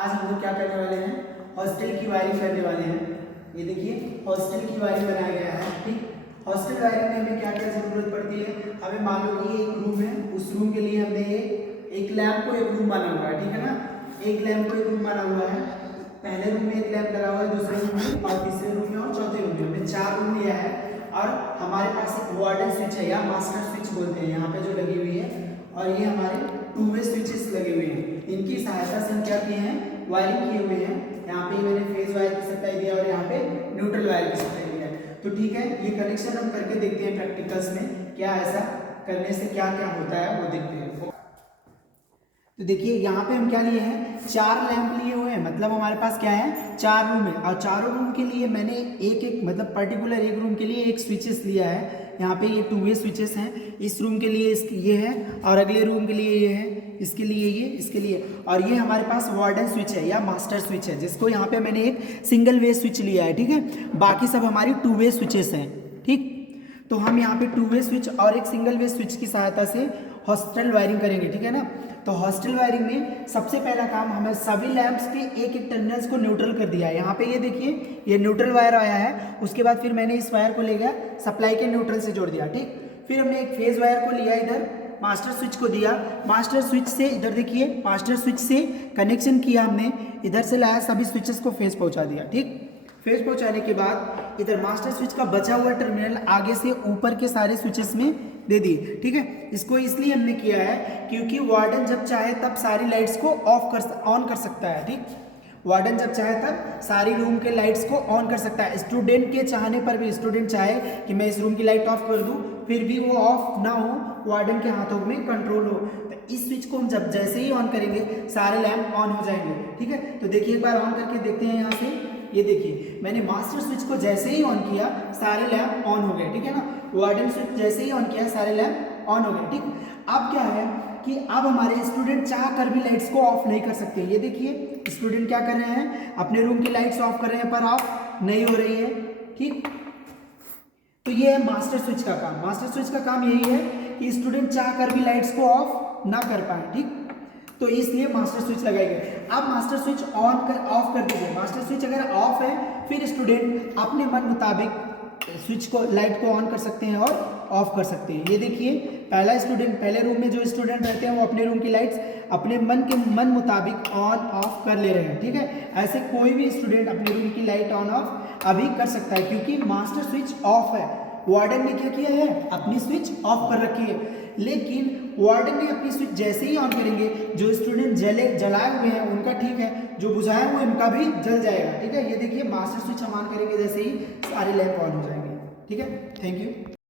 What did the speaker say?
आज हम लोग क्या करने वाले हैं, हॉस्टल की वायरिंग करने वाले हैं। ये देखिए हॉस्टल की वायरिंग बनाया गया है। ठीक, हॉस्टल वायरिंग में हमें क्या क्या जरूरत पड़ती है। हमें मान लो कि एक रूम है, उस रूम के लिए हमने एक लैंप को एक रूम माना हुआ है। ठीक है ना, एक लैंप को एक रूम माना हुआ है। पहले रूम में एक लैंप लगा हुआ है, दूसरे रूम में और तीसरे रूम में और चौथे रूम में हमने 4 रूम लिया है। और हमारे पास एक वार्डन स्विच है या मास्टर स्विच बोलते हैं यहाँ पे जो लगी हुई है, और ये हमारे 2 वे स्विचेस लगे हुए हैं। इनकी सहायता से हम क्या किए हैं, वायरिंग किए हुए हैं। यहाँ पे मैंने फेज वायर की सप्लाई दिया और यहाँ पे न्यूट्रल वायर की सप्लाई दिया है। तो ठीक है, ये कनेक्शन हम करके देखते हैं प्रैक्टिकल्स में, क्या ऐसा करने से क्या क्या होता है वो देखते हैं। तो देखिए यहाँ पे हम क्या लिए हैं, 4 लैंप लिए हुए हैं, मतलब हमारे पास क्या है 4 रूम है। और चारों रूम के लिए मैंने एक मतलब पर्टिकुलर एक रूम के लिए एक स्विचेस लिया है। यहाँ पे ये 2 वे स्विचेस हैं। इस रूम के लिए ये है और अगले रूम के लिए ये है, इसके लिए ये, इसके लिए। और ये हमारे पास वार्डन स्विच है या मास्टर स्विच है, जिसको यहाँ पे मैंने एक सिंगल वे स्विच लिया है। ठीक है, बाकी सब हमारी 2 वे स्विचेस हैं। ठीक, तो हम यहाँ पे 2 वे स्विच और एक सिंगल वे स्विच की सहायता से हॉस्टल वायरिंग करेंगे। ठीक है ना, तो हॉस्टल वायरिंग में सबसे पहला काम, हमें सभी लैंप्स के एक एक टर्मिनल्स को न्यूट्रल कर दिया है। यहाँ पे ये देखिए ये न्यूट्रल वायर आया है। उसके बाद फिर मैंने इस वायर को ले गया सप्लाई के न्यूट्रल से जोड़ दिया। ठीक, फिर हमने एक फेज वायर को लिया, इधर मास्टर स्विच को दिया। मास्टर स्विच से इधर देखिए मास्टर स्विच से कनेक्शन किया हमने, इधर से लाया, सभी स्विचेस को फेज पहुंचा दिया। ठीक, फेज पहुंचाने के बाद इधर मास्टर स्विच का बचा हुआ टर्मिनल आगे से ऊपर के सारे स्विचेस में दे दिए। ठीक है, इसको इसलिए हमने किया है क्योंकि वार्डन जब चाहे तब सारी लाइट्स को ऑन कर सकता है। ठीक, वार्डन जब चाहे तब सारी रूम के लाइट्स को ऑन कर सकता है। स्टूडेंट के चाहने पर भी, स्टूडेंट चाहे कि मैं इस रूम की लाइट ऑफ कर दूं, फिर भी वो ऑफ ना हो, वार्डन के हाथों में कंट्रोल हो। तो इस स्विच को हम जब जैसे ही ऑन करेंगे सारे लैंप ऑन हो जाएंगे। ठीक है, तो देखिए एक बार ऑन करके देखते हैं। यहाँ से ये देखिए मैंने मास्टर स्विच को जैसे ही ऑन किया सारे लैंप ऑन हो गए। ठीक है ना, वार्डन स्विच जैसे ही ऑन किया सारे लैंप ऑन हो गए। ठीक, अब क्या है कि अब हमारे स्टूडेंट चाह कर भी लाइट्स को ऑफ नहीं कर सकते। ये देखिए स्टूडेंट क्या कर रहे हैं, अपने रूम की लाइट्स ऑफ कर रहे हैं पर ऑफ नहीं हो रही है। ठीक, तो ये है मास्टर स्विच का काम। मास्टर स्विच का काम यही है कि स्टूडेंट चाह कर भी लाइट्स को ऑफ ना कर पाए। ठीक, तो इसलिए मास्टर स्विच लगाई गई। अब मास्टर स्विच ऑफ कर दीजिए। मास्टर स्विच अगर ऑफ है फिर स्टूडेंट अपने मन मुताबिक स्विच को, लाइट को ऑन कर सकते हैं और ऑफ कर सकते हैं। ये देखिए पहले रूम में जो स्टूडेंट रहते हैं वो अपने रूम की लाइट्स अपने मन मुताबिक ऑन ऑफ कर ले रहे हैं। ठीक है, ऐसे कोई भी स्टूडेंट अपने रूम की लाइट ऑन ऑफ अभी कर सकता है क्योंकि मास्टर स्विच ऑफ है। वार्डन ने क्या किया है, अपनी स्विच ऑफ कर रखी है, लेकिन वार्डन ने अपनी स्विच जैसे ही ऑन करेंगे जो स्टूडेंट जलाए हुए हैं उनका ठीक है, जो बुझाए हुए उनका भी जल जाएगा। ठीक है, ये देखिए मास्टर स्विच हम ऑन करेंगे जैसे ही सारे लैंप ऑन हो जाएंगे। ठीक है, थैंक यू।